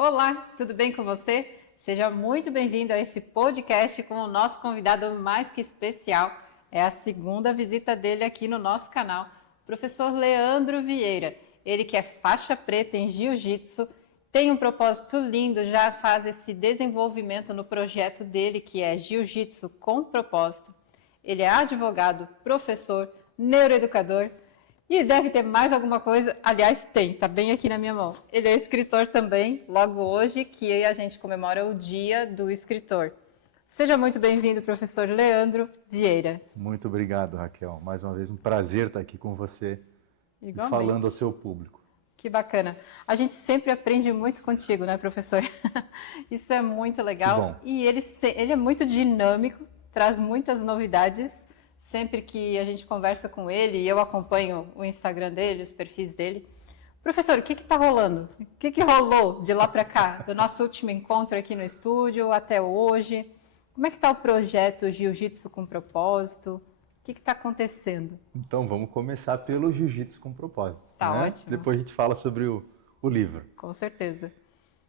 Olá, tudo bem com você? Seja muito bem-vindo a esse podcast com o nosso convidado mais que especial. É a segunda visita dele aqui no nosso canal, professor Leandro Vieira. Ele que é faixa preta em Jiu-Jitsu, tem um propósito lindo, já faz esse desenvolvimento no projeto dele, que é Jiu-Jitsu com propósito. Ele é advogado, professor, neuroeducador, e deve ter mais alguma coisa, aliás tem, tá bem aqui na minha mão. Ele é escritor também, logo hoje que a gente comemora o Dia do Escritor. Seja muito bem-vindo, professor Leandro Vieira. Muito obrigado, Raquel. Mais uma vez um prazer estar aqui com você e falando ao seu público. Que bacana. A gente sempre aprende muito contigo, né, professor? Isso é muito legal. E ele é muito dinâmico, traz muitas novidades. Sempre que a gente conversa com ele, e eu acompanho o Instagram dele, os perfis dele. Professor, o que está rolando? O que rolou de lá para cá, do nosso último encontro aqui no estúdio até hoje? Como é que está o projeto Jiu-Jitsu com Propósito? O que está acontecendo? Então, vamos começar pelo Jiu-Jitsu com Propósito. Tá ótimo. Depois a gente fala sobre o livro. Com certeza.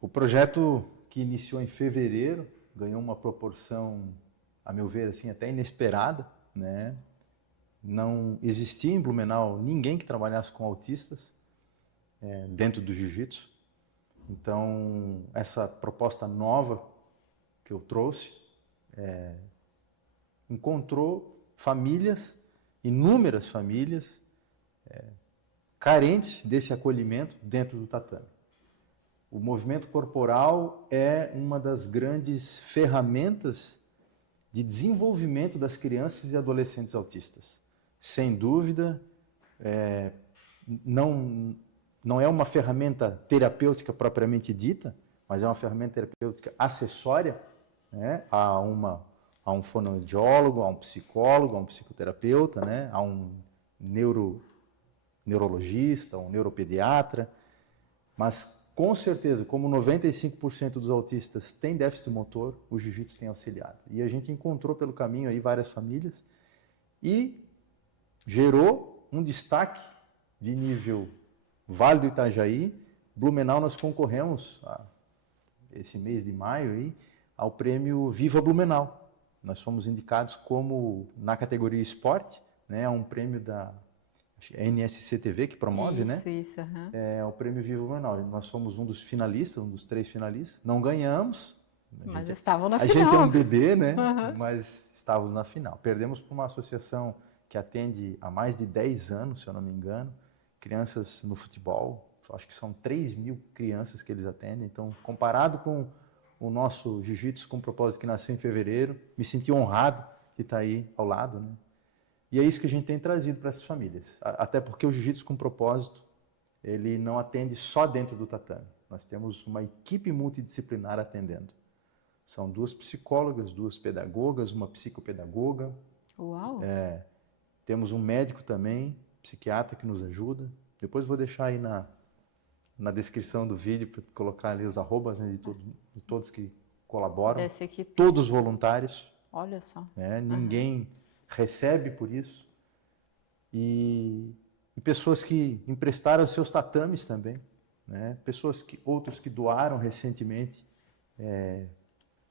O projeto que iniciou em fevereiro ganhou uma proporção, a meu ver, assim, até inesperada. Né? Não existia em Blumenau ninguém que trabalhasse com autistas dentro do jiu-jitsu. Então, essa proposta nova que eu trouxe encontrou famílias, inúmeras famílias, carentes desse acolhimento dentro do tatame. O movimento corporal é uma das grandes ferramentas de desenvolvimento das crianças e adolescentes autistas. Sem dúvida, não é uma ferramenta terapêutica propriamente dita, mas é uma ferramenta terapêutica acessória, né, a um fonoaudiólogo, a um psicólogo, a um psicoterapeuta, né, a um neurologista, a um neuropediatra, mas com certeza, como 95% dos autistas têm déficit motor, o jiu-jitsu tem auxiliado. E a gente encontrou pelo caminho aí várias famílias e gerou um destaque de nível Vale do Itajaí. Blumenau, nós concorremos, esse mês de maio, aí, ao prêmio Viva Blumenau. Nós fomos indicados como, na categoria esporte, né, um prêmio da NSCTV que promove, né? Isso, uhum. É o prêmio Viva Blumenau. Nós somos um dos finalistas, um dos 3 finalistas. Não ganhamos. Mas estavam na final. A gente é um bebê, né? Uhum. Mas estávamos na final. Perdemos para uma associação que atende há mais de 10 anos, se eu não me engano, crianças no futebol. Acho que são 3.000 crianças que eles atendem. Então, comparado com o nosso jiu-jitsu com propósito que nasceu em fevereiro, me senti honrado de estar aí ao lado, né? E é isso que a gente tem trazido para essas famílias. Até porque o jiu-jitsu com propósito, ele não atende só dentro do tatame. Nós temos uma equipe multidisciplinar atendendo. São 2 psicólogas, 2 pedagogas, uma psicopedagoga. Uau! Temos um médico também, psiquiatra, que nos ajuda. Depois vou deixar aí na descrição do vídeo para colocar ali os arrobas, né, de todos que colaboram. Dessa equipe. Todos voluntários. Olha só. Ninguém recebe por isso. E pessoas que emprestaram seus tatames também, né? Outros que doaram recentemente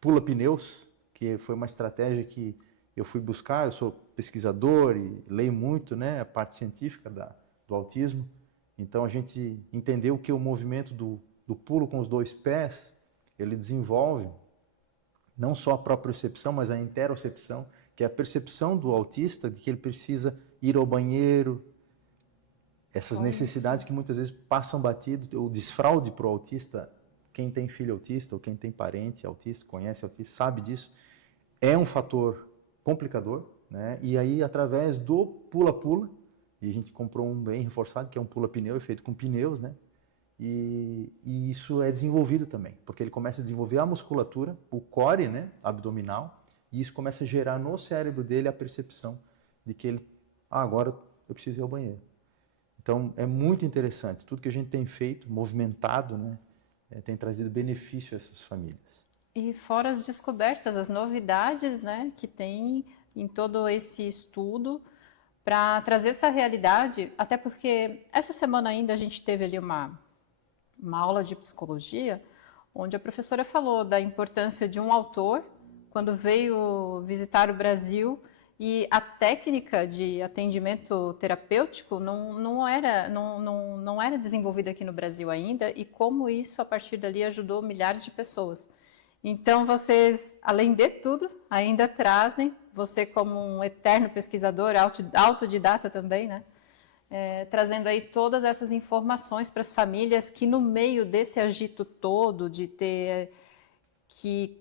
Pula Pneus, que foi uma estratégia que eu fui buscar. Eu sou pesquisador e leio muito, né, a parte científica do autismo. Então a gente entendeu que o movimento do pulo com os 2 pés, ele desenvolve não só a propriocepção, mas a interocepção, que é a percepção do autista de que ele precisa ir ao banheiro, essas necessidades que muitas vezes passam batido. O desfraude para o autista, quem tem filho autista ou quem tem parente autista, conhece autista, sabe disso, é um fator complicador, né? E aí, através do pula-pula, e a gente comprou um bem reforçado, que é um pula-pneu, feito com pneus, né? E isso é desenvolvido também, porque ele começa a desenvolver a musculatura, o core, né, abdominal, e isso começa a gerar no cérebro dele a percepção de que ele, agora eu preciso ir ao banheiro. Então, é muito interessante. Tudo que a gente tem feito, movimentado, né, tem trazido benefício a essas famílias. E fora as descobertas, as novidades, né, que tem em todo esse estudo para trazer essa realidade, até porque essa semana ainda a gente teve ali uma aula de psicologia, onde a professora falou da importância de um autor quando veio visitar o Brasil e a técnica de atendimento terapêutico não era desenvolvida aqui no Brasil ainda e como isso, a partir dali, ajudou milhares de pessoas. Então, vocês, além de tudo, ainda trazem, você como um eterno pesquisador, autodidata também, né? Trazendo aí todas essas informações para as famílias que no meio desse agito todo de ter que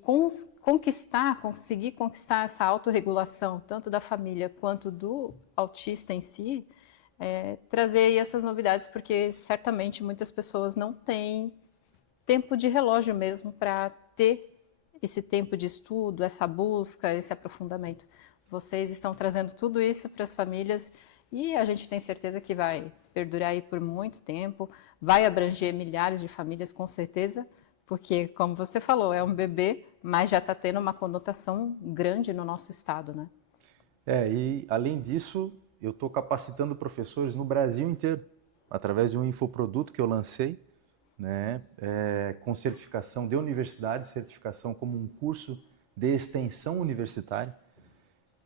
conseguir conquistar essa autorregulação, tanto da família quanto do autista em si, trazer aí essas novidades, porque certamente muitas pessoas não têm tempo de relógio mesmo para ter esse tempo de estudo, essa busca, esse aprofundamento. Vocês estão trazendo tudo isso para as famílias e a gente tem certeza que vai perdurar aí por muito tempo, vai abranger milhares de famílias com certeza, porque, como você falou, é um bebê, mas já está tendo uma conotação grande no nosso estado, né? E além disso, eu estou capacitando professores no Brasil inteiro, através de um infoproduto que eu lancei, né, com certificação de universidade, certificação como um curso de extensão universitária.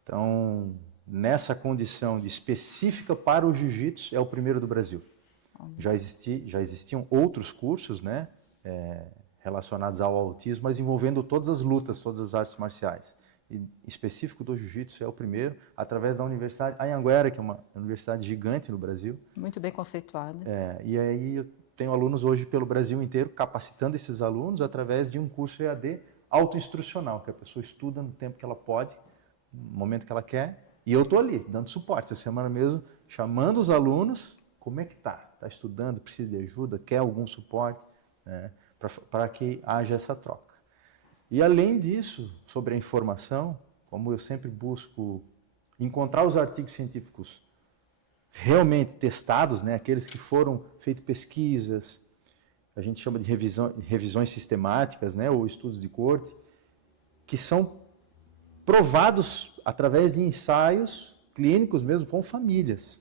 Então, nessa condição de específica para o jiu-jitsu, é o primeiro do Brasil. Já existiam outros cursos, né, relacionados ao autismo, mas envolvendo todas as lutas, todas as artes marciais. E específico do jiu-jitsu é o primeiro, através da Universidade Anhanguera, que é uma universidade gigante no Brasil. Muito bem conceituada. E aí eu tenho alunos hoje pelo Brasil inteiro, capacitando esses alunos através de um curso EAD autoinstrucional, que a pessoa estuda no tempo que ela pode, no momento que ela quer, e eu estou ali, dando suporte. Essa semana mesmo, chamando os alunos, como é que está? Está estudando, precisa de ajuda, quer algum suporte, né, para que haja essa troca. E além disso, sobre a informação, como eu sempre busco encontrar os artigos científicos realmente testados, né, aqueles que foram feitas pesquisas, a gente chama de revisões sistemáticas, né, ou estudos de corte, que são provados através de ensaios clínicos mesmo com famílias.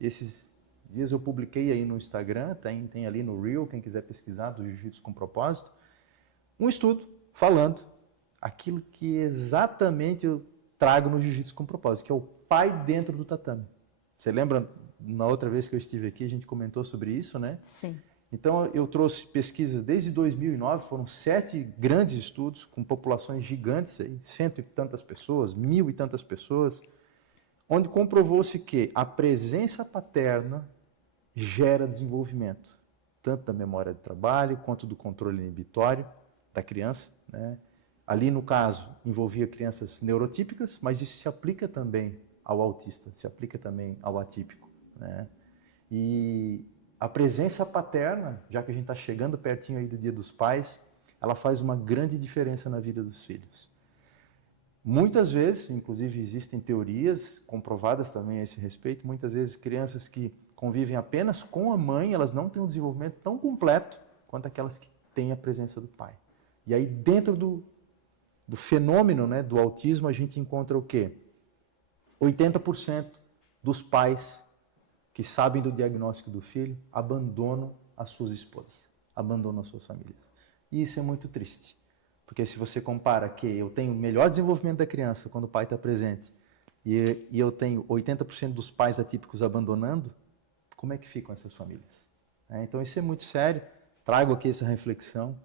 Esses dias eu publiquei aí no Instagram, tem ali no Reel, quem quiser pesquisar, do Jiu-Jitsu com Propósito, um estudo falando aquilo que exatamente eu trago no Jiu-Jitsu com Propósito, que é o pai dentro do tatame. Você lembra, na outra vez que eu estive aqui, a gente comentou sobre isso, né? Sim. Então, eu trouxe pesquisas desde 2009, foram 7 grandes estudos com populações gigantes, aí, 100 e tantas pessoas, 1000 e tantas pessoas, onde comprovou-se que a presença paterna gera desenvolvimento, tanto da memória de trabalho, quanto do controle inibitório da criança, né? Ali, no caso, envolvia crianças neurotípicas, mas isso se aplica também ao autista, se aplica também ao atípico, né? E a presença paterna, já que a gente está chegando pertinho aí do Dia dos Pais, ela faz uma grande diferença na vida dos filhos. Muitas vezes, inclusive existem teorias comprovadas também a esse respeito, muitas vezes crianças que convivem apenas com a mãe, elas não têm um desenvolvimento tão completo quanto aquelas que têm a presença do pai. E aí dentro do fenômeno, né, do autismo, a gente encontra o quê? 80% dos pais que sabem do diagnóstico do filho abandonam as suas esposas, abandonam as suas famílias. E isso é muito triste, porque se você compara que eu tenho o melhor desenvolvimento da criança quando o pai está presente e eu tenho 80% dos pais atípicos abandonando, como é que ficam essas famílias? Então isso é muito sério, trago aqui essa reflexão,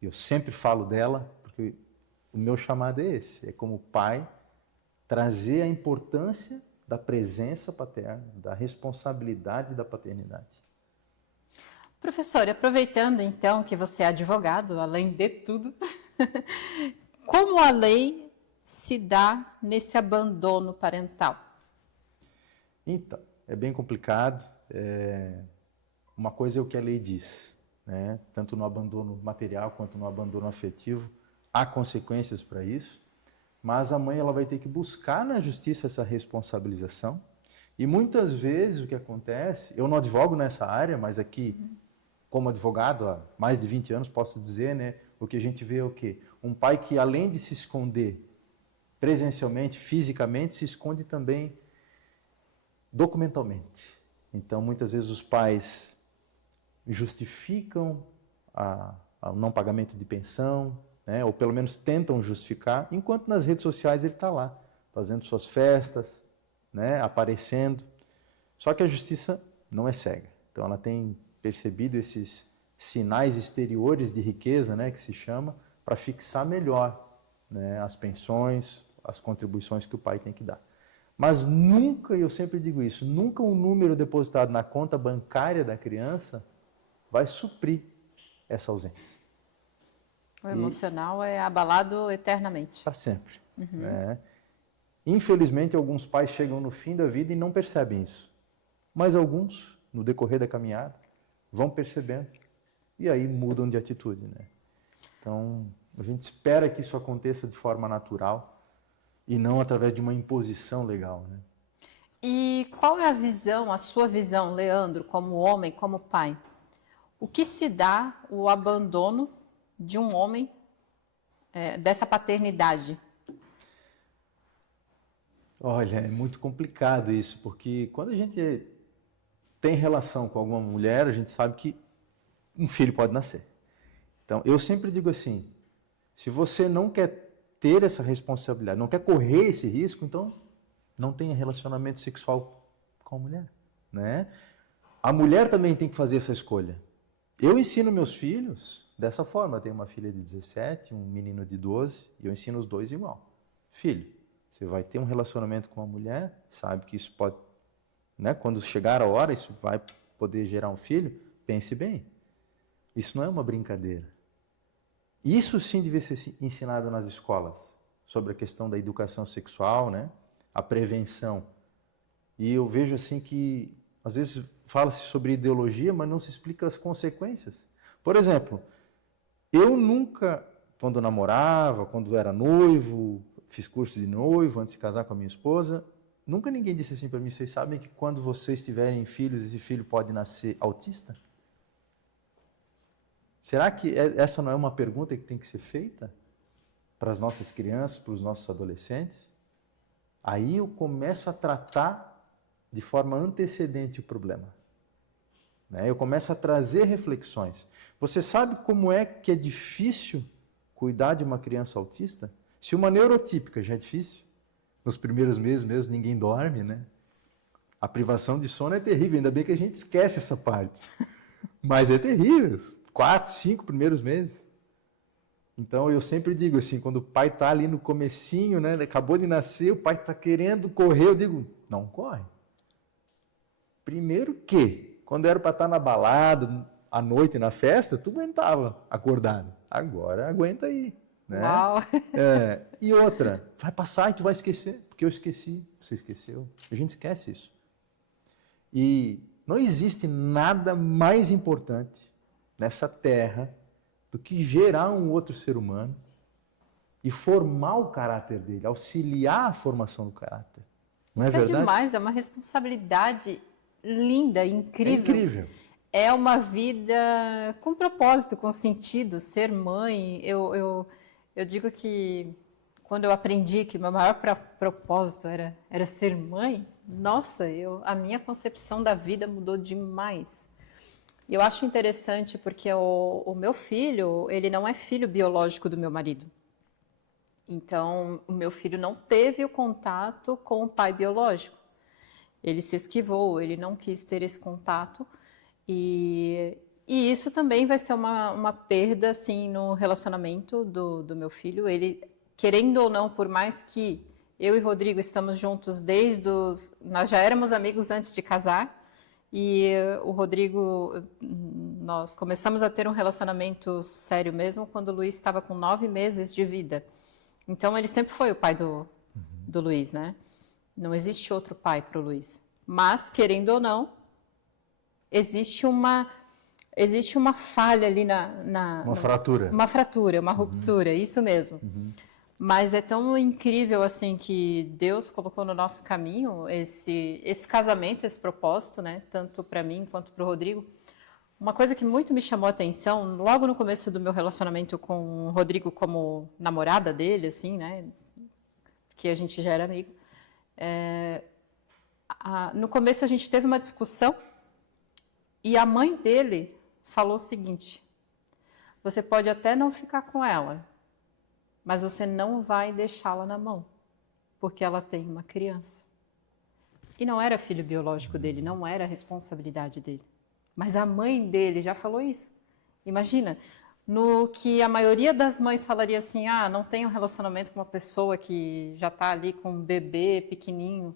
eu sempre falo dela, porque o meu chamado é esse, é como pai trazer a importância da presença paterna, da responsabilidade da paternidade. Professor, aproveitando então que você é advogado, além de tudo, como a lei se dá nesse abandono parental? Então, é bem complicado. Uma coisa é o que a lei diz, né? Tanto no abandono material quanto no abandono afetivo, há consequências para isso. Mas a mãe ela vai ter que buscar na justiça essa responsabilização. E muitas vezes o que acontece, eu não advogo nessa área, mas aqui, como advogado há mais de 20 anos, posso dizer, né, o que a gente vê é o quê? Um pai que além de se esconder presencialmente, fisicamente, se esconde também documentalmente. Então, muitas vezes os pais justificam ao não pagamento de pensão, né? Ou pelo menos tentam justificar, enquanto nas redes sociais ele está lá, fazendo suas festas, né? Aparecendo. Só que a justiça não é cega. Então ela tem percebido esses sinais exteriores de riqueza, né, que se chama, para fixar melhor, né, as pensões, as contribuições que o pai tem que dar. Mas nunca, eu sempre digo isso, nunca um número depositado na conta bancária da criança vai suprir essa ausência. O emocional é abalado eternamente. Para sempre. Né? Infelizmente, alguns pais chegam no fim da vida e não percebem isso. Mas alguns, no decorrer da caminhada, vão percebendo e aí mudam de atitude, né? Então, a gente espera que isso aconteça de forma natural e não através de uma imposição legal, né? E qual é a visão, a sua visão, Leandro, como homem, como pai? O que se dá o abandono de um homem dessa paternidade? Olha, é muito complicado isso, porque quando a gente tem relação com alguma mulher, a gente sabe que um filho pode nascer. Então, eu sempre digo assim, se você não quer ter essa responsabilidade, não quer correr esse risco, então não tenha relacionamento sexual com a mulher, né? A mulher também tem que fazer essa escolha. Eu ensino meus filhos dessa forma. Eu tenho uma filha de 17, um menino de 12, e eu ensino os dois igual. Filho, você vai ter um relacionamento com uma mulher, sabe que isso pode, né, quando chegar a hora, isso vai poder gerar um filho, pense bem. Isso não é uma brincadeira. Isso sim deve ser ensinado nas escolas, sobre a questão da educação sexual, né, a prevenção. E eu vejo assim que, às vezes, fala-se sobre ideologia, mas não se explica as consequências. Por exemplo, eu nunca, quando namorava, quando era noivo, fiz curso de noivo, antes de casar com a minha esposa, nunca ninguém disse assim para mim, vocês sabem que quando vocês tiverem filhos, esse filho pode nascer autista? Será que essa não é uma pergunta que tem que ser feita para as nossas crianças, para os nossos adolescentes? Aí eu começo a tratar de forma antecedente o problema. Eu começo a trazer reflexões. Você sabe como é que é difícil cuidar de uma criança autista? Se uma neurotípica já é difícil, nos primeiros meses mesmo ninguém dorme, né? A privação de sono é terrível, ainda bem que a gente esquece essa parte. Mas é terrível, 4, 5 primeiros meses. Então eu sempre digo assim, quando o pai está ali no comecinho, né, acabou de nascer, o pai está querendo correr, eu digo, não corre. Primeiro que, quando era para estar na balada, à noite, na festa, tu aguentava acordado. Agora aguenta aí. Né? Uau! E outra, vai passar e tu vai esquecer, porque eu esqueci, você esqueceu. A gente esquece isso. E não existe nada mais importante nessa terra do que gerar um outro ser humano e formar o caráter dele, auxiliar a formação do caráter. Não é verdade? Isso é demais, é uma responsabilidade linda, incrível. É incrível. É uma vida com propósito, com sentido. Ser mãe, eu digo que quando eu aprendi que meu maior propósito era ser mãe, nossa, a minha concepção da vida mudou demais. E eu acho interessante porque o meu filho, ele não é filho biológico do meu marido. Então, o meu filho não teve o contato com o pai biológico. Ele se esquivou, ele não quis ter esse contato. E isso também vai ser uma perda, assim, no relacionamento do meu filho. Ele, querendo ou não, por mais que eu e Rodrigo estamos juntos nós já éramos amigos antes de casar. E o Rodrigo, nós começamos a ter um relacionamento sério mesmo quando o Luiz estava com 9 meses de vida. Então, ele sempre foi o pai do Luiz, né? Não existe outro pai para o Luiz. Mas, querendo ou não, existe uma falha ali uma fratura. Uma fratura, uma ruptura, isso mesmo. Mas é tão incrível assim que Deus colocou no nosso caminho esse casamento, esse propósito, né? Tanto para mim quanto para o Rodrigo. Uma coisa que muito me chamou a atenção, logo no começo do meu relacionamento com o Rodrigo como namorada dele, assim, né? Que a gente já era amigo. No começo a gente teve uma discussão e a mãe dele falou o seguinte: você pode até não ficar com ela, mas você não vai deixá-la na mão, porque ela tem uma criança. E não era filho biológico dele, não era responsabilidade dele. Mas a mãe dele já falou isso. Imagina, no que a maioria das mães falaria assim, não tem um relacionamento com uma pessoa que já está ali com um bebê pequenininho,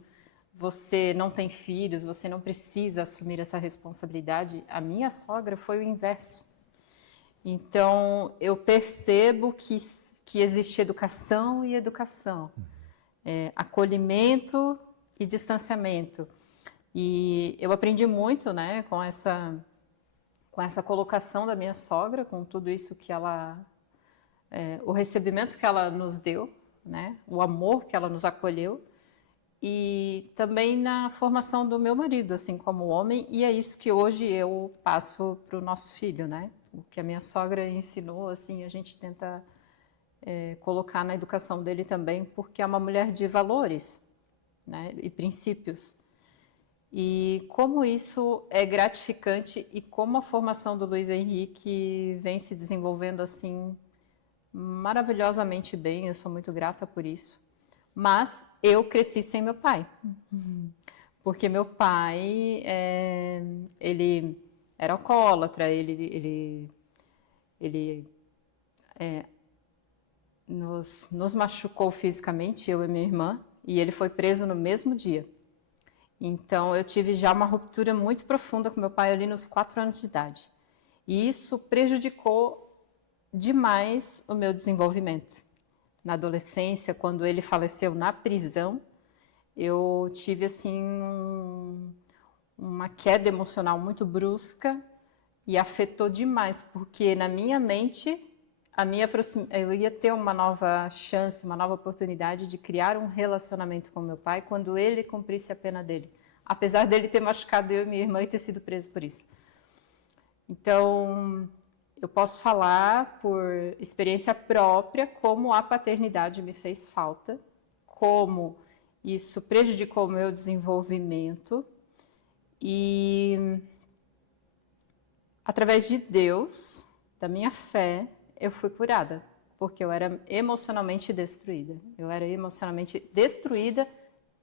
você não tem filhos, você não precisa assumir essa responsabilidade. A minha sogra foi o inverso. Então, eu percebo que existe educação e educação, acolhimento e distanciamento. E eu aprendi muito, né, com essa colocação da minha sogra, com tudo isso que ela, o recebimento que ela nos deu, né, o amor que ela nos acolheu, e também na formação do meu marido, assim como homem, e é isso que hoje eu passo para o nosso filho, né? O que a minha sogra ensinou, assim, a gente tenta colocar na educação dele também, porque é uma mulher de valores, né, e princípios. E como isso é gratificante e como a formação do Luiz Henrique vem se desenvolvendo assim maravilhosamente bem, eu sou muito grata por isso. Mas eu cresci sem meu pai, porque meu pai, ele era alcoólatra, ele nos machucou fisicamente, eu e minha irmã, e ele foi preso no mesmo dia. Então, eu tive já uma ruptura muito profunda com meu pai ali nos 4 anos de idade. E isso prejudicou demais o meu desenvolvimento. Na adolescência, quando ele faleceu na prisão, eu tive assim uma queda emocional muito brusca e afetou demais, porque na minha mente eu ia ter uma nova chance, uma nova oportunidade de criar um relacionamento com meu pai quando ele cumprisse a pena dele, apesar dele ter machucado eu e minha irmã e ter sido preso por isso. Então, eu posso falar por experiência própria como a paternidade me fez falta, como isso prejudicou o meu desenvolvimento e, através de Deus, da minha fé, eu fui curada, porque eu era emocionalmente destruída. Eu era emocionalmente destruída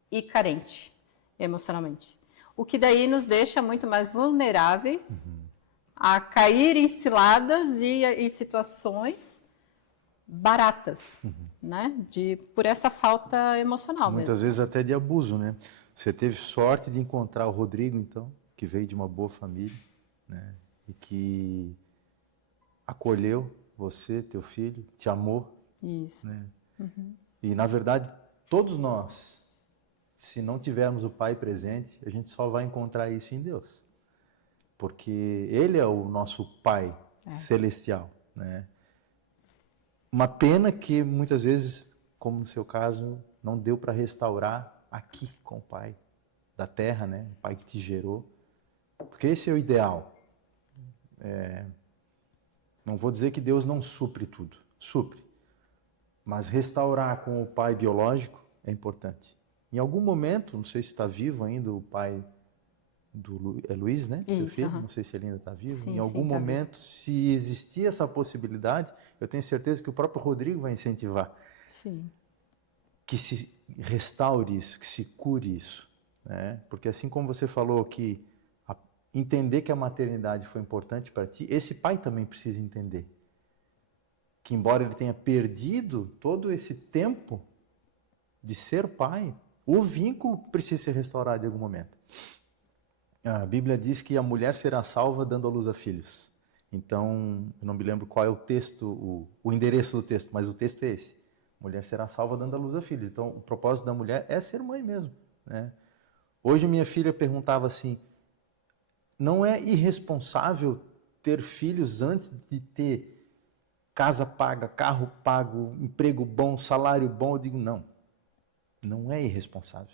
e carente emocionalmente. O que daí nos deixa muito mais vulneráveis a cair em ciladas e situações baratas, né? Por essa falta emocional Muitas mesmo. vezes até de abuso, né? Você teve sorte de encontrar o Rodrigo, então, que veio de uma boa família, né? E que acolheu você, teu filho, te amou. Isso. Né? E, na verdade, todos nós, se não tivermos o Pai presente, a gente só vai encontrar isso em Deus. Porque Ele é o nosso Pai celestial. Né? Uma pena que, muitas vezes, como no seu caso, não deu para restaurar aqui com o Pai da terra, né? O Pai que te gerou. Porque esse é o ideal. Não vou dizer que Deus não supre tudo, supre. Mas restaurar com o pai biológico é importante. Em algum momento, não sei se está vivo ainda o pai do Luiz, né? Teu filho, não sei se ele ainda está vivo. Sim, em algum tá momento, se existir essa possibilidade, eu tenho certeza que o próprio Rodrigo vai incentivar. Sim. Que se restaure isso, que se cure isso. Né? Porque assim como você falou que entender que a maternidade foi importante para ti, esse pai também precisa entender que, embora ele tenha perdido todo esse tempo de ser pai, o vínculo precisa ser restaurado em algum momento. A Bíblia diz que a mulher será salva dando à luz a filhos. Então, eu não me lembro qual é o texto, o endereço do texto, mas o texto é esse. Mulher será salva dando à luz a filhos. Então, o propósito da mulher é ser mãe mesmo. Né? Hoje, minha filha perguntava assim, não é irresponsável ter filhos antes de ter casa paga, carro pago, emprego bom, salário bom? Eu digo, não. Não é irresponsável.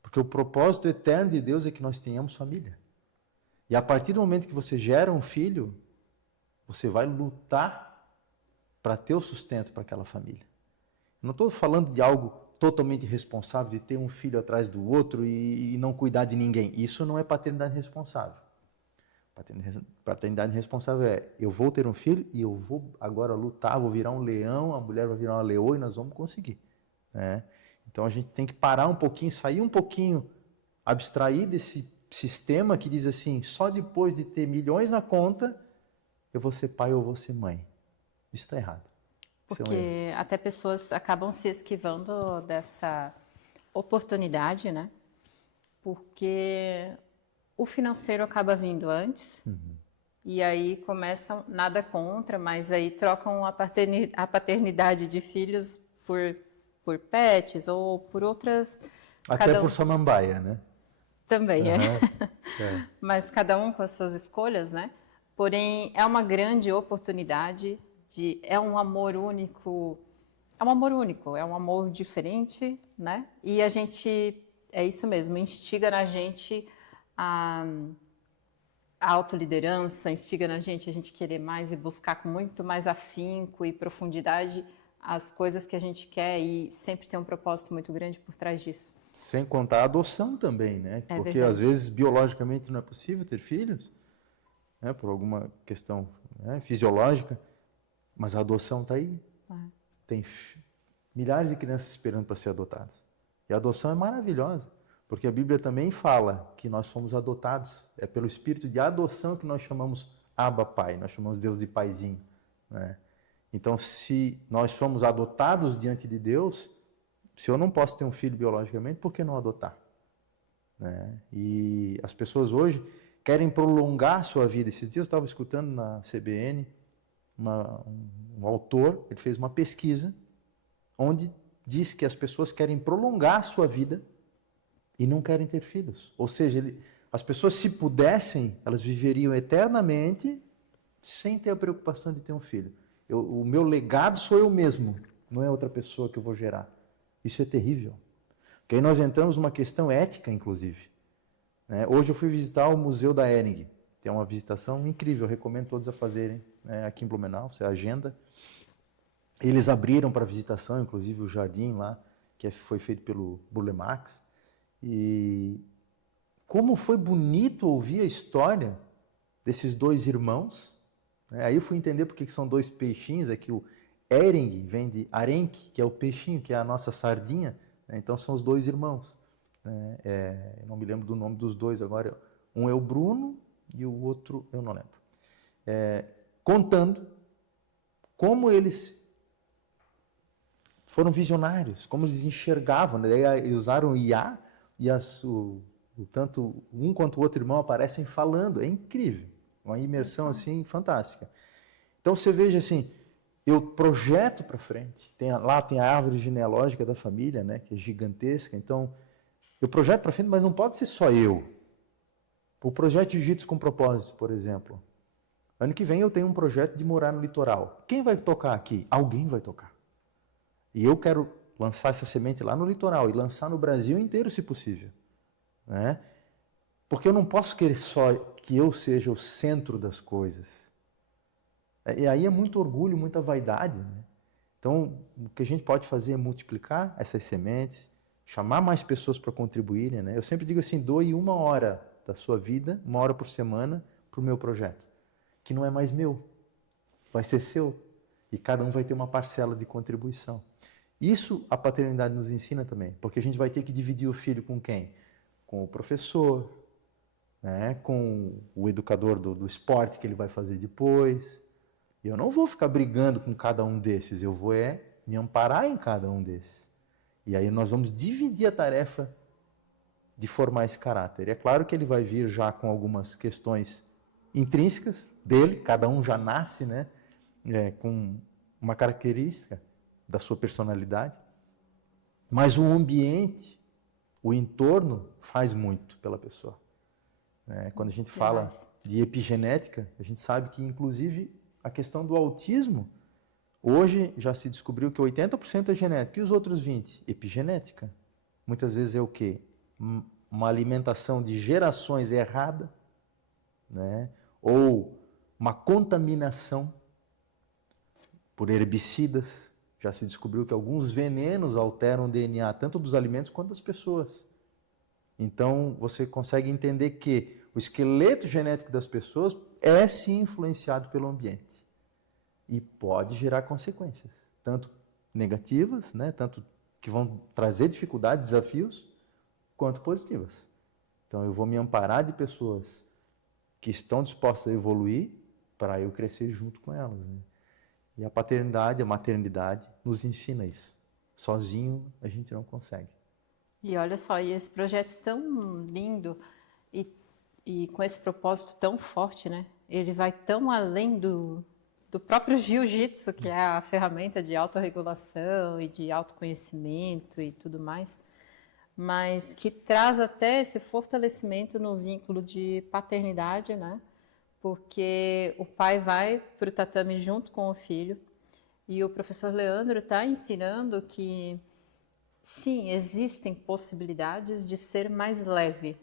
Porque o propósito eterno de Deus é que nós tenhamos família. E a partir do momento que você gera um filho, você vai lutar para ter o sustento para aquela família. Não estou falando de algo totalmente irresponsável, de ter um filho atrás do outro e não cuidar de ninguém. Isso não é paternidade responsável. Paternidade responsável é, eu vou ter um filho e eu vou agora lutar, vou virar um leão, a mulher vai virar uma leoa e nós vamos conseguir. Né? Então a gente tem que parar um pouquinho, sair um pouquinho, abstrair desse sistema que diz assim, só depois de ter milhões na conta, eu vou ser pai ou vou ser mãe. Isso está errado. Porque até pessoas acabam se esquivando dessa oportunidade, né? Porque o financeiro acaba vindo antes, e aí começam, nada contra, mas aí trocam a paternidade de filhos por pets ou por outras... Até por samambaia, né? Também, é. É. Mas cada um com as suas escolhas, né? Porém, é uma grande oportunidade, é um amor único, é um amor diferente, né? E a gente, é isso mesmo, instiga na gente a autoliderança, instiga na gente a gente querer mais e buscar com muito mais afinco e profundidade as coisas que a gente quer e sempre tem um propósito muito grande por trás disso. Sem contar a adoção também, né? É Porque verdade. às vezes biologicamente não é possível ter filhos, né? Por alguma questão, né, fisiológica, mas a adoção está aí. Tem milhares de crianças esperando para ser adotadas. E a adoção é maravilhosa, porque a Bíblia também fala que nós somos adotados. É pelo espírito de adoção que nós chamamos Abba Pai, nós chamamos Deus de Paizinho, né? Então, se nós somos adotados diante de Deus, se eu não posso ter um filho biologicamente, por que não adotar? Né? E as pessoas hoje querem prolongar a sua vida. Esses dias eu estava escutando na CBN um autor, ele fez uma pesquisa onde diz que as pessoas querem prolongar a sua vida e não querem ter filhos. Ou seja, as pessoas, se pudessem, elas viveriam eternamente sem ter a preocupação de ter um filho. O meu legado sou eu mesmo, não é outra pessoa que eu vou gerar. Isso é terrível. Porque aí nós entramos numa questão ética, inclusive. Né? Hoje eu fui visitar o Museu da Hering. Tem uma visitação incrível, eu recomendo todos a fazerem, né? Aqui em Blumenau, você agenda. Eles abriram para visitação, inclusive o jardim lá, que foi feito pelo Burle Marx. E como foi bonito ouvir a história desses dois irmãos. Aí eu fui entender porque que são dois peixinhos, é que o Hering vem de arenque, que é o peixinho, que é a nossa sardinha, né? Então são os dois irmãos. Né? Eu não me lembro do nome dos dois agora, um é o Bruno e o outro eu não lembro. Contando como eles foram visionários, como eles enxergavam, né? Eles usaram o IA e tanto um quanto o outro irmão aparecem falando, é incrível. Uma imersão assim fantástica. Então você veja assim, eu projeto para frente. Lá tem a árvore genealógica da família, né, que é gigantesca. Então eu projeto para frente, mas não pode ser só eu. O projeto Jiu-Jitsu com Propósito, por exemplo. Ano que vem eu tenho um projeto de morar no litoral. Quem vai tocar aqui? Alguém vai tocar. E eu quero lançar essa semente lá no litoral e lançar no Brasil inteiro, se possível. Né? Porque eu não posso querer só que eu seja o centro das coisas. E aí é muito orgulho, muita vaidade. Né? Então, o que a gente pode fazer é multiplicar essas sementes, chamar mais pessoas para contribuírem. Né? Eu sempre digo assim, doe 1 hora da sua vida, 1 hora por semana, para o meu projeto. Que não é mais meu, vai ser seu. E cada um vai ter uma parcela de contribuição. Isso a paternidade nos ensina também, porque a gente vai ter que dividir o filho com quem? Com o professor, né, com o educador do esporte que ele vai fazer depois. Eu não vou ficar brigando com cada um desses, eu vou me amparar em cada um desses. E aí nós vamos dividir a tarefa de formar esse caráter. E é claro que ele vai vir já com algumas questões intrínsecas dele, cada um já nasce, né, com uma característica da sua personalidade, mas o ambiente, o entorno faz muito pela pessoa. Quando a gente fala de epigenética, a gente sabe que, inclusive, a questão do autismo, hoje já se descobriu que 80% é genética e os outros 20%, epigenética. Muitas vezes é o quê? Uma alimentação de gerações errada, né? Ou uma contaminação por herbicidas. Já se descobriu que alguns venenos alteram o DNA, tanto dos alimentos quanto das pessoas. Então, você consegue entender que o esqueleto genético das pessoas é sim influenciado pelo ambiente e pode gerar consequências, tanto negativas, né, tanto que vão trazer dificuldades, desafios, quanto positivas. Então eu vou me amparar de pessoas que estão dispostas a evoluir para eu crescer junto com elas, né? E a paternidade, a maternidade nos ensina isso. Sozinho a gente não consegue. E olha só, e esse projeto tão lindo e com esse propósito tão forte, né? Ele vai tão além do próprio jiu-jitsu, que é a ferramenta de autorregulação e de autoconhecimento e tudo mais, mas que traz até esse fortalecimento no vínculo de paternidade, né? Porque o pai vai para o tatame junto com o filho e o professor Leandro está ensinando que, sim, existem possibilidades de ser mais leve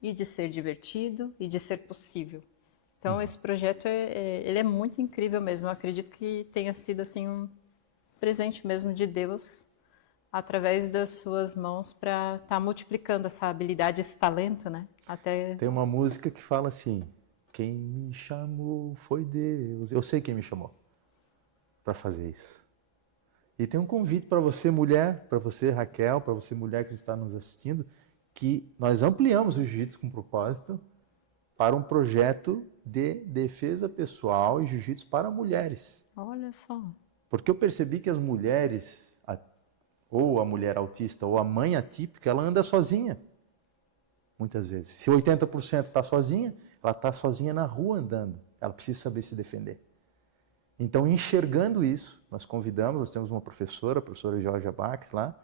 e de ser divertido e de ser possível. Então, esse projeto ele é muito incrível mesmo. Eu acredito que tenha sido assim um presente mesmo de Deus através das suas mãos para estar multiplicando essa habilidade, esse talento, né? Até Tem uma música que fala assim: quem me chamou foi Deus. Eu sei quem me chamou para fazer isso. E tem um convite para você, mulher, para você, Raquel, para você, mulher que está nos assistindo, que nós ampliamos o Jiu-Jitsu com propósito para um projeto de defesa pessoal e Jiu-Jitsu para mulheres. olha só. Porque eu percebi que as mulheres, ou a mulher autista, ou a mãe atípica, ela anda sozinha. Muitas vezes. Se 80% está sozinha, ela está sozinha na rua andando. Ela precisa saber se defender. Então, enxergando isso, nós temos uma professora, a professora Georgia Bax lá,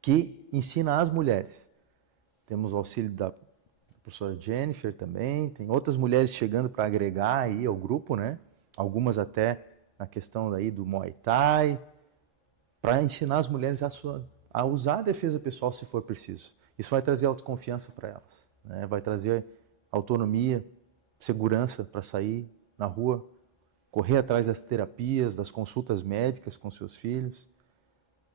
que ensina às mulheres. Temos o auxílio da professora Jennifer também, tem outras mulheres chegando para agregar aí ao grupo, né? Algumas até na questão daí do Muay Thai, para ensinar as mulheres a usar a defesa pessoal se for preciso. Isso vai trazer autoconfiança para elas, né? Vai trazer autonomia, segurança para sair na rua, correr atrás das terapias, das consultas médicas com seus filhos,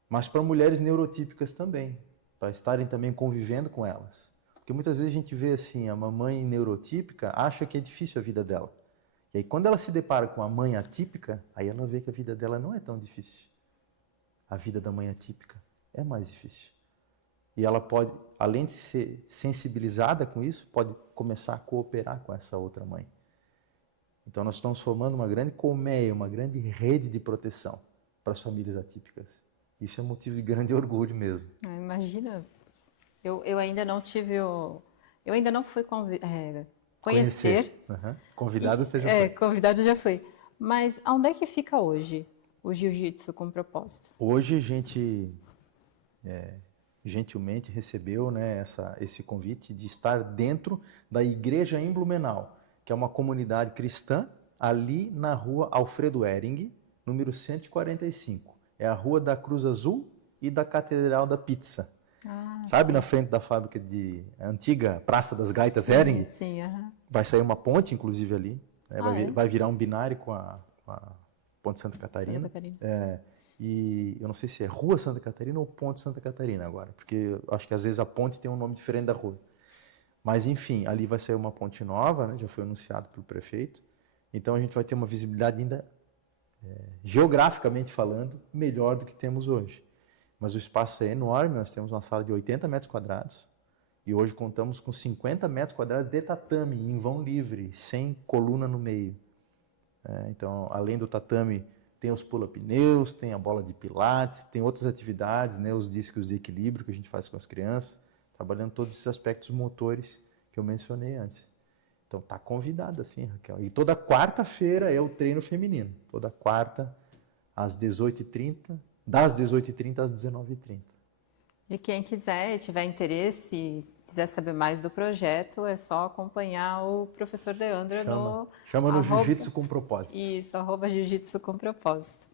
mas para mulheres neurotípicas também, para estarem também convivendo com elas. Porque muitas vezes a gente vê assim, a mamãe neurotípica acha que é difícil a vida dela. E aí quando ela se depara com a mãe atípica, aí ela vê que a vida dela não é tão difícil. A vida da mãe atípica é mais difícil. E ela pode, além de ser sensibilizada com isso, pode começar a cooperar com essa outra mãe. Então nós estamos formando uma grande colmeia, uma grande rede de proteção para as famílias atípicas. Isso é motivo de grande orgulho mesmo. Imagina, eu ainda não tive eu ainda não fui conhecer. Uhum. Convidado seja foi. Convidado já foi. Mas onde é que fica hoje o jiu-jitsu com propósito? Hoje a gente gentilmente recebeu, né, esse convite de estar dentro da Igreja em Blumenau, que é uma comunidade cristã ali na rua Alfredo Ehring, número 145. É a rua da Cruz Azul e da Catedral da Pizza. Sabe, sim, na frente da fábrica de antiga Praça das Gaitas Ehring? Sim, Vai sair uma ponte, inclusive, ali. Né? Vai virar um binário com a Ponte Santa Catarina. Santa Catarina. E eu não sei se é Rua Santa Catarina ou Ponte Santa Catarina agora, porque eu acho que às vezes a ponte tem um nome diferente da rua. Mas enfim, ali vai sair uma ponte nova, né? Já foi anunciado pelo prefeito. Então a gente vai ter uma visibilidade ainda, geograficamente falando, melhor do que temos hoje. Mas o espaço é enorme, nós temos uma sala de 80 metros quadrados e hoje contamos com 50 metros quadrados de tatame, em vão livre, sem coluna no meio. Então, além do tatame, tem os pula-pneus, tem a bola de pilates, tem outras atividades, né, os discos de equilíbrio que a gente faz com as crianças, trabalhando todos esses aspectos motores que eu mencionei antes. Então, está convidada, sim, Raquel. E toda quarta-feira é o treino feminino. Toda quarta, às 18h30, das 18h30 às 19h30. E quem quiser, tiver interesse, quiser saber mais do projeto, é só acompanhar o professor Leandro Chama no Jiu-Jitsu com propósito. Isso, @Jiu-Jitsu com propósito.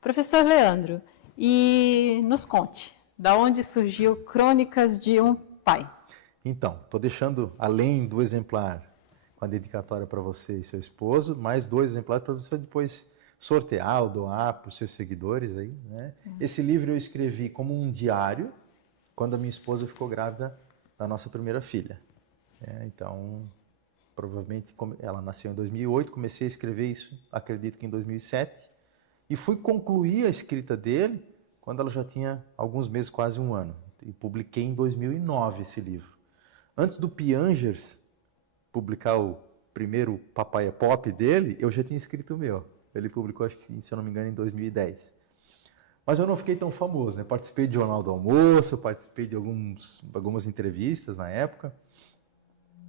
Professor Leandro, e nos conte, da onde surgiu Crônicas de um Pai? Então, estou deixando, além do exemplar com a dedicatória para você e seu esposo, mais 2 exemplares para você depois sortear ou doar para os seus seguidores aí, né? Esse livro eu escrevi como um diário quando a minha esposa ficou grávida da nossa primeira filha. Então, provavelmente, ela nasceu em 2008, comecei a escrever isso, acredito que em 2007, e fui concluir a escrita dele quando ela já tinha alguns meses, quase um ano. E publiquei em 2009 esse livro. Antes do Piangers publicar o primeiro Papaya Pop dele, eu já tinha escrito o meu. Ele publicou, acho que, se eu não me engano, em 2010. Mas eu não fiquei tão famoso, né? Participei de Jornal do Almoço, participei de algumas entrevistas na época.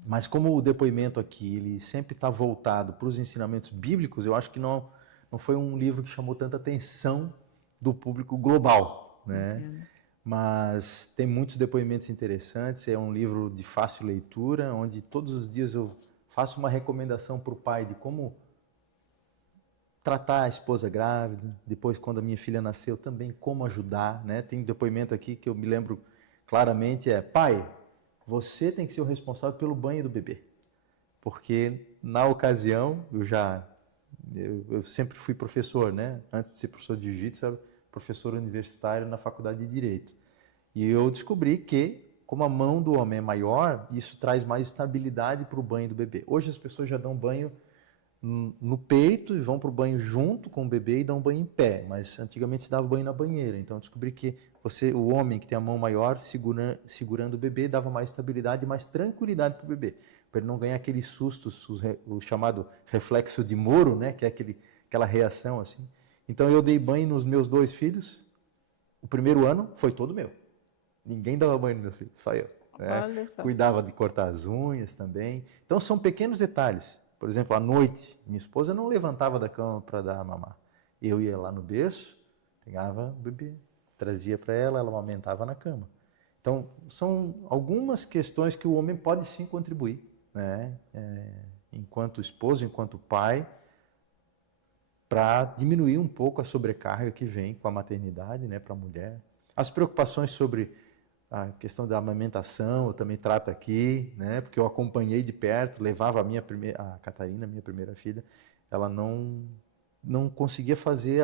Mas como o depoimento aqui ele sempre está voltado para os ensinamentos bíblicos, eu acho que não foi um livro que chamou tanta atenção do público global, né? Entendo. Mas tem muitos depoimentos interessantes, é um livro de fácil leitura, onde todos os dias eu faço uma recomendação para o pai de como tratar a esposa grávida, depois quando a minha filha nasceu também como ajudar, né? Tem um depoimento aqui que eu me lembro claramente, pai, você tem que ser o responsável pelo banho do bebê, porque na ocasião eu sempre fui professor, né? Antes de ser professor de jiu-jitsu, era professor universitário na faculdade de Direito. E eu descobri que, como a mão do homem é maior, isso traz mais estabilidade para o banho do bebê. Hoje as pessoas já dão banho no peito e vão para o banho junto com o bebê e dão banho em pé, mas antigamente se dava banho na banheira. Então eu descobri que o homem que tem a mão maior segurando o bebê dava mais estabilidade e mais tranquilidade para o bebê, para ele não ganhar aqueles sustos, o chamado reflexo de Moro, né, que é aquela reação assim. Então eu dei banho nos meus 2 filhos. O primeiro ano foi todo meu. Ninguém dava banho nos meus filhos, só eu. Né? Olha só. Cuidava de cortar as unhas também. Então são pequenos detalhes. Por exemplo, à noite, minha esposa não levantava da cama para dar a mamar. Eu ia lá no berço, pegava o bebê, trazia para ela, ela amamentava na cama. Então, são algumas questões que o homem pode sim contribuir, né? Enquanto esposo, enquanto pai, para diminuir um pouco a sobrecarga que vem com a maternidade, né, para a mulher. As preocupações sobre a questão da amamentação, eu também trato aqui, né, porque eu acompanhei de perto, levava a Catarina, minha primeira filha, ela não conseguia fazer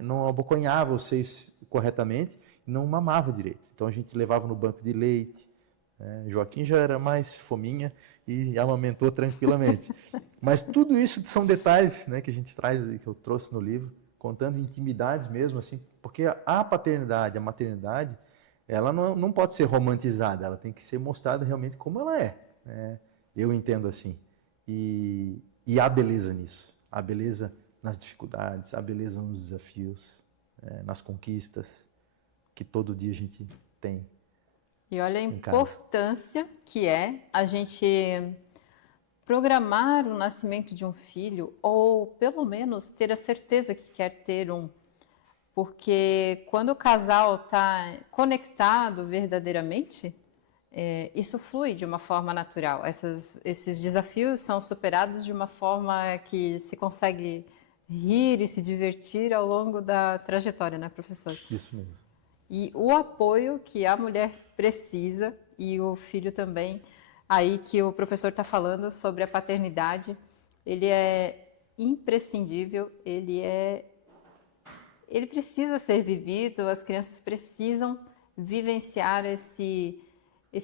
não abocanhava os seios corretamente, não mamava direito. Então a gente levava no banco de leite. Né? Joaquim já era mais fominha e amamentou tranquilamente. Mas tudo isso são detalhes, né, que a gente traz, que eu trouxe no livro, contando intimidades mesmo, assim, porque a paternidade, a maternidade, ela não pode ser romantizada, ela tem que ser mostrada realmente como ela é. Né? Eu entendo assim. E há beleza nisso. Há beleza nas dificuldades, há beleza nos desafios, nas conquistas que todo dia a gente tem. E olha a importância que é a gente programar o nascimento de um filho, ou pelo menos ter a certeza que quer ter um. Porque quando o casal está conectado verdadeiramente, isso flui de uma forma natural. Esses desafios são superados de uma forma que se consegue rir e se divertir ao longo da trajetória, né, professor? Isso mesmo. E o apoio que a mulher precisa e o filho também, aí que o professor está falando sobre a paternidade, ele é imprescindível, ele precisa ser vivido, as crianças precisam vivenciar esse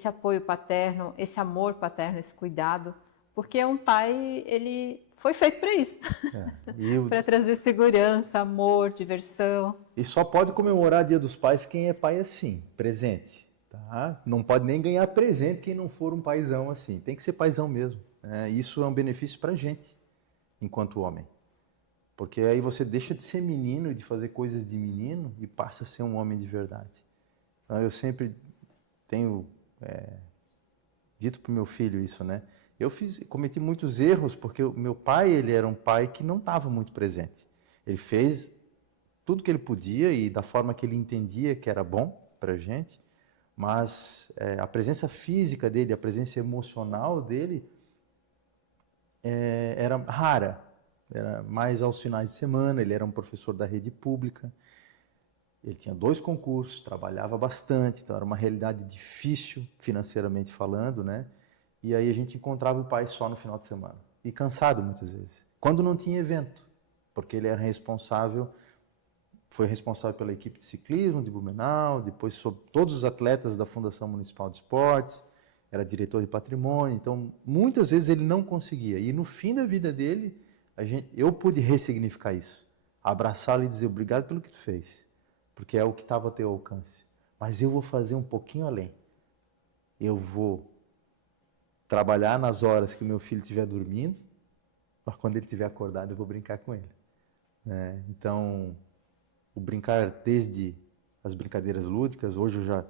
apoio paterno, esse amor paterno, esse cuidado, porque um pai, ele foi feito para isso, para trazer segurança, amor, diversão. E só pode comemorar Dia dos Pais quem é pai assim, presente. Tá? Não pode nem ganhar presente quem não for um paizão assim. Tem que ser paizão mesmo. Isso é um benefício para a gente, enquanto homem. Porque aí você deixa de ser menino e de fazer coisas de menino e passa a ser um homem de verdade. Então, eu sempre tenho dito para o meu filho isso, né? Cometi muitos erros porque o meu pai, ele era um pai que não estava muito presente. Ele fez tudo que ele podia e da forma que ele entendia que era bom para a gente, mas a presença física dele, a presença emocional dele era rara. Era mais aos finais de semana, ele era um professor da rede pública, ele tinha 2 concursos, trabalhava bastante, então era uma realidade difícil financeiramente falando, né? E aí a gente encontrava o pai só no final de semana, e cansado muitas vezes, quando não tinha evento, porque ele era foi responsável pela equipe de ciclismo de Blumenau, depois sobre todos os atletas da Fundação Municipal de Esportes, era diretor de patrimônio, então muitas vezes ele não conseguia. E no fim da vida dele, eu pude ressignificar isso, abraçá-lo e dizer obrigado pelo que tu fez, porque é o que estava ao teu alcance. Mas eu vou fazer um pouquinho além. Eu vou trabalhar nas horas que o meu filho estiver dormindo, mas quando ele estiver acordado eu vou brincar com ele. Né? Então, o brincar desde as brincadeiras lúdicas, hoje eu já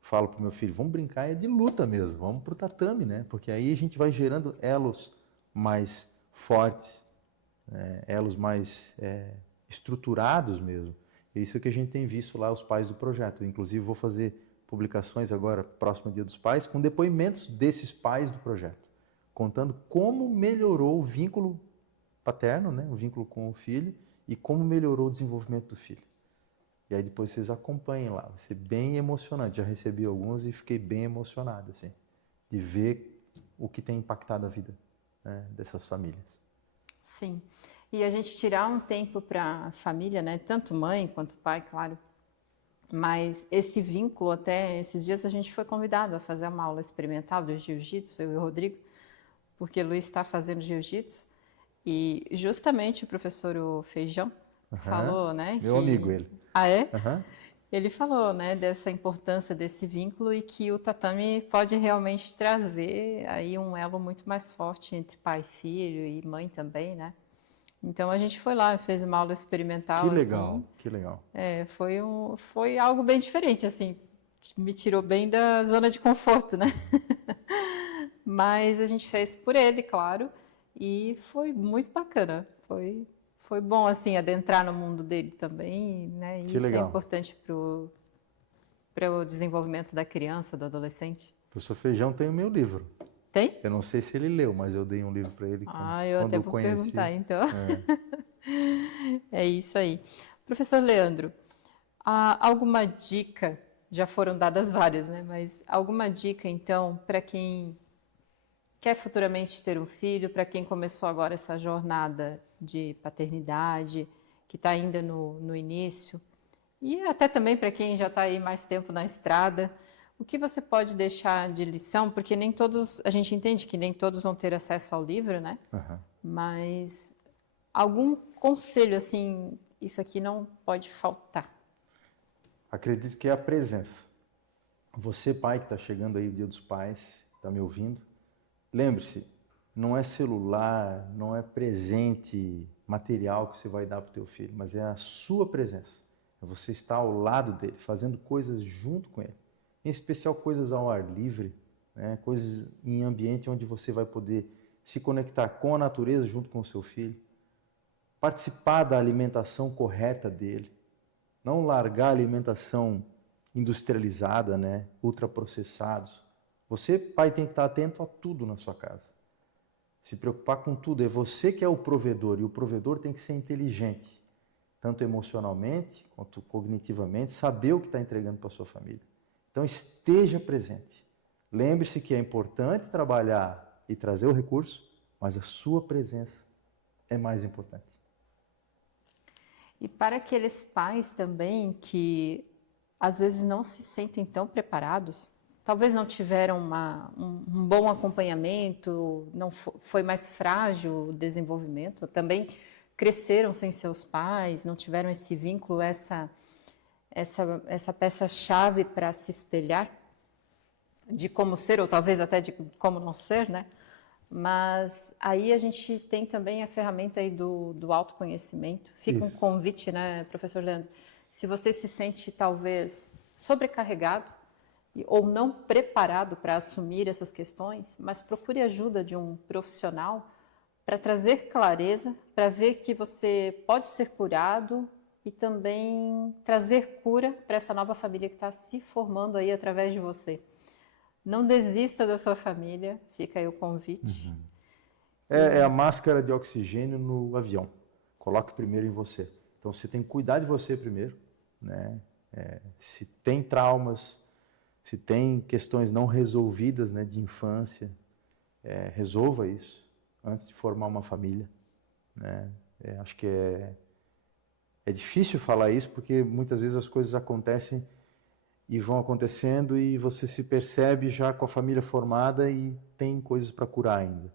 falo para o meu filho, vamos brincar é de luta mesmo, vamos para o tatame, né? Porque aí a gente vai gerando elos mais fortes, né? Elos mais estruturados mesmo. E isso é que a gente tem visto lá, os pais do projeto. Inclusive vou fazer publicações agora, próximo Dia dos Pais, com depoimentos desses pais do projeto, contando como melhorou o vínculo paterno, né? O vínculo com o filho, e como melhorou o desenvolvimento do filho. E aí depois vocês acompanhem lá, vai ser bem emocionante. Já recebi alguns e fiquei bem emocionado, assim, de ver o que tem impactado a vida, né, dessas famílias. Sim, e a gente tirar um tempo para a família, né, tanto mãe quanto pai, claro, mas esse vínculo, até esses dias a gente foi convidado a fazer uma aula experimental do jiu-jitsu, eu e o Rodrigo, porque o Luiz está fazendo jiu-jitsu, e justamente o professor o Feijão falou, né, Meu amigo ele. Ah, é? Uhum. Ele falou, né, dessa importância desse vínculo e que o tatame pode realmente trazer aí um elo muito mais forte entre pai e filho e mãe também, né? Então a gente foi lá, fez uma aula experimental, Que legal, assim. que legal. Foi algo bem diferente, assim. Me tirou bem da zona de conforto, né? Mas a gente fez por ele, claro, e foi muito bacana. Foi bom, assim, adentrar no mundo dele também, né? E Que isso é legal. importante para o desenvolvimento da criança, do adolescente. O professor Feijão tem o meu livro. Tem? Eu não sei se ele leu, mas eu dei um livro para ele Eu quando até eu vou conheci. perguntar, então. É isso aí. Professor Leandro, alguma dica, já foram dadas várias, né? Mas alguma dica, então, para quem quer futuramente ter um filho, para quem começou agora essa jornada de paternidade, que está ainda no início, e até também para quem já está aí mais tempo na estrada, o que você pode deixar de lição? Porque nem todos, a gente entende que nem todos vão ter acesso ao livro, né? Uhum. Mas algum conselho, assim, isso aqui não pode faltar. Acredito que é a presença. Você, pai, que está chegando aí o Dia dos Pais, está me ouvindo, lembre-se, não é celular, não é presente material que você vai dar para o teu filho, mas é a sua presença. É você estar ao lado dele, fazendo coisas junto com ele. Em especial coisas ao ar livre, né? Coisas em ambiente onde você vai poder se conectar com a natureza junto com o seu filho, participar da alimentação correta dele, não largar a alimentação industrializada, né? Ultraprocessados. Você, pai, tem que estar atento a tudo na sua casa. Se preocupar com tudo. É você que é o provedor e o provedor tem que ser inteligente, tanto emocionalmente quanto cognitivamente, saber o que está entregando para a sua família. Então esteja presente. Lembre-se que é importante trabalhar e trazer o recurso, mas a sua presença é mais importante. E para aqueles pais também que às vezes não se sentem tão preparados, talvez não tiveram um bom acompanhamento, não foi mais frágil o desenvolvimento, também cresceram sem seus pais, não tiveram esse vínculo, essa peça-chave para se espelhar de como ser, ou talvez até de como não ser, né? Mas aí a gente tem também a ferramenta aí do autoconhecimento. Fica um Isso. convite, né, professor Leandro? Se você se sente talvez sobrecarregado ou não preparado para assumir essas questões, mas procure ajuda de um profissional para trazer clareza, para ver que você pode ser curado e também trazer cura para essa nova família que está se formando aí através de você. Não desista da sua família, fica aí o convite. É a máscara de oxigênio no avião. Coloque primeiro em você. Então você tem que cuidar de você primeiro, né? Se tem traumas, se tem questões não resolvidas, né, de infância, resolva isso antes de formar uma família, né? Acho que é difícil falar isso porque muitas vezes as coisas acontecem e vão acontecendo e você se percebe já com a família formada e tem coisas para curar ainda.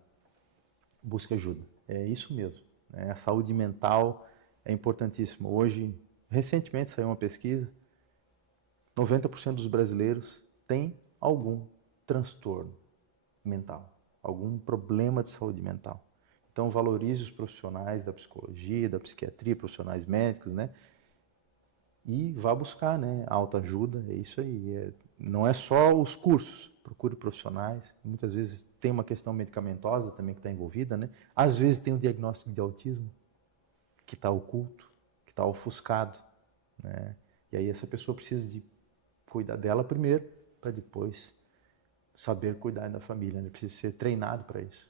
Busque ajuda. É isso mesmo, né? A saúde mental é importantíssima. Hoje, recentemente saiu uma pesquisa, 90% dos brasileiros têm algum transtorno mental, algum problema de saúde mental. Então, valorize os profissionais da psicologia, da psiquiatria, profissionais médicos, né? E vá buscar, né? Autoajuda, é isso aí. Não é só os cursos, procure profissionais. Muitas vezes tem uma questão medicamentosa também que está envolvida, né? Às vezes tem um diagnóstico de autismo que está oculto, que está ofuscado, né? E aí essa pessoa precisa de cuidar dela primeiro, para depois saber cuidar da família, né? Precisa ser treinado para isso.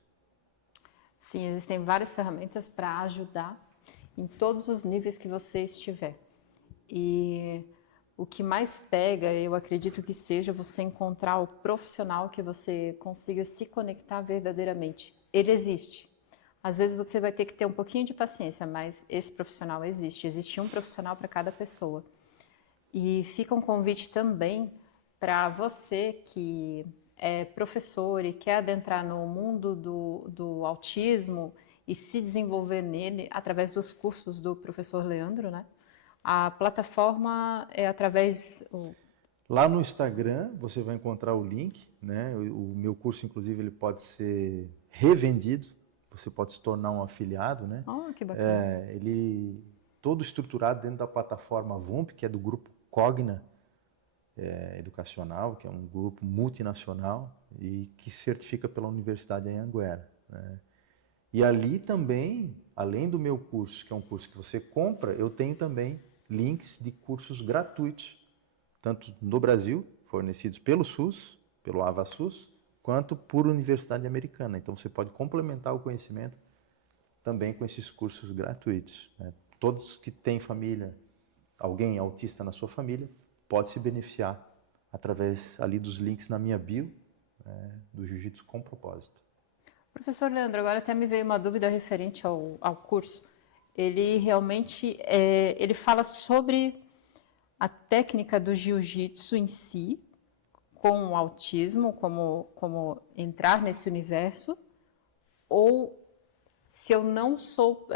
Sim, existem várias ferramentas para ajudar em todos os níveis que você estiver. E o que mais pega, eu acredito que seja você encontrar o profissional que você consiga se conectar verdadeiramente. Ele existe. Às vezes você vai ter que ter um pouquinho de paciência, mas esse profissional existe. Existe um profissional para cada pessoa. E fica um convite também para você que é professor e quer adentrar no mundo do autismo e se desenvolver nele através dos cursos do professor Leandro, né? A plataforma é através... Lá no Instagram você vai encontrar o link, né? O meu curso, inclusive, ele pode ser revendido. Você pode se tornar um afiliado, né? Oh, que bacana. Ele todo estruturado dentro da plataforma VUMP, que é do grupo Cogna Educacional, que é um grupo multinacional e que certifica pela Universidade de Anhanguera, né? E ali também, além do meu curso, que é um curso que você compra, eu tenho também links de cursos gratuitos, tanto no Brasil, fornecidos pelo SUS, pelo AvaSUS, quanto por Universidade Americana. Então você pode complementar o conhecimento também com esses cursos gratuitos, né? Todos que têm família, alguém autista na sua família, pode se beneficiar através ali dos links na minha bio, do Jiu-Jitsu com Propósito. Professor Leandro, agora até me veio uma dúvida referente ao curso. Ele realmente ele fala sobre a técnica do jiu-jitsu em si, com o autismo, como entrar nesse universo, ou se eu não sou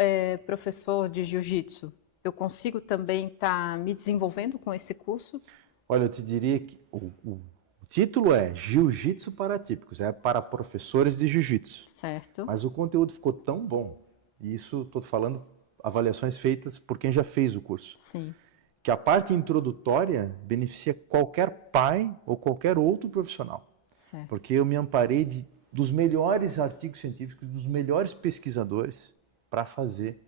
professor de jiu-jitsu, eu consigo também estar me desenvolvendo com esse curso? Olha, eu te diria que o título é Jiu-Jitsu para Atípicos, é para professores de Jiu-Jitsu. Certo. Mas o conteúdo ficou tão bom, e isso estou falando avaliações feitas por quem já fez o curso, Sim. que a parte introdutória beneficia qualquer pai ou qualquer outro profissional. Certo. Porque eu me amparei dos melhores artigos científicos, dos melhores pesquisadores para fazer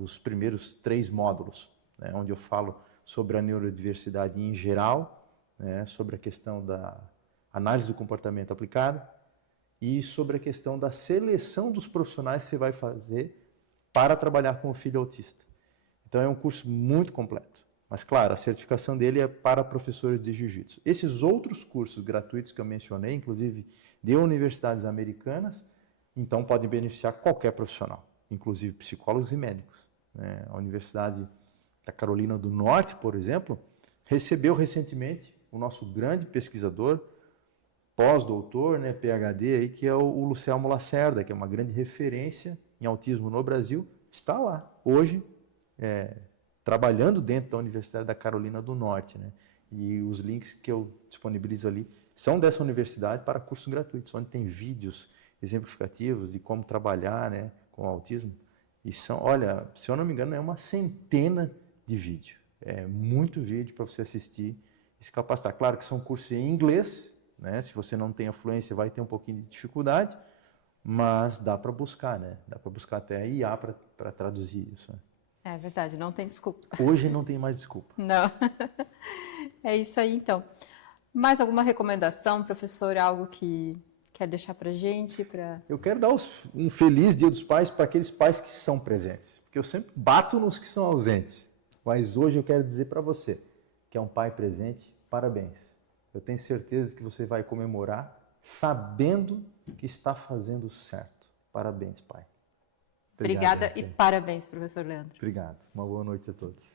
os primeiros 3 módulos, né, onde eu falo sobre a neurodiversidade em geral, né, sobre a questão da análise do comportamento aplicado e sobre a questão da seleção dos profissionais que você vai fazer para trabalhar com o filho autista. Então é um curso muito completo. Mas, claro, a certificação dele é para professores de jiu-jitsu. Esses outros cursos gratuitos que eu mencionei, inclusive de universidades americanas, então podem beneficiar qualquer profissional, inclusive psicólogos e médicos, né? A Universidade da Carolina do Norte, por exemplo, recebeu recentemente o nosso grande pesquisador, pós-doutor, né, PhD, aí, que é o Lucelmo Lacerda, que é uma grande referência em autismo no Brasil, está lá, hoje, trabalhando dentro da Universidade da Carolina do Norte, né? E os links que eu disponibilizo ali são dessa universidade para cursos gratuitos, onde tem vídeos exemplificativos de como trabalhar, né, com o autismo. E são, olha, se eu não me engano, é uma centena de vídeos. É muito vídeo para você assistir e se capacitar. Claro que são cursos em inglês, né? Se você não tem a fluência, vai ter um pouquinho de dificuldade, mas dá para buscar, né? Dá para buscar até a IA para traduzir isso, né? É verdade, não tem desculpa. Hoje não tem mais desculpa. Não. É isso aí, então. Mais alguma recomendação, professor? Algo que quer deixar para gente? Eu quero dar um feliz Dia dos Pais para aqueles pais que são presentes, porque eu sempre bato nos que são ausentes. Mas hoje eu quero dizer para você, que é um pai presente, parabéns. Eu tenho certeza que você vai comemorar sabendo que está fazendo certo. Parabéns, pai. Obrigada e parabéns, professor Leandro. Obrigado. Uma boa noite a todos.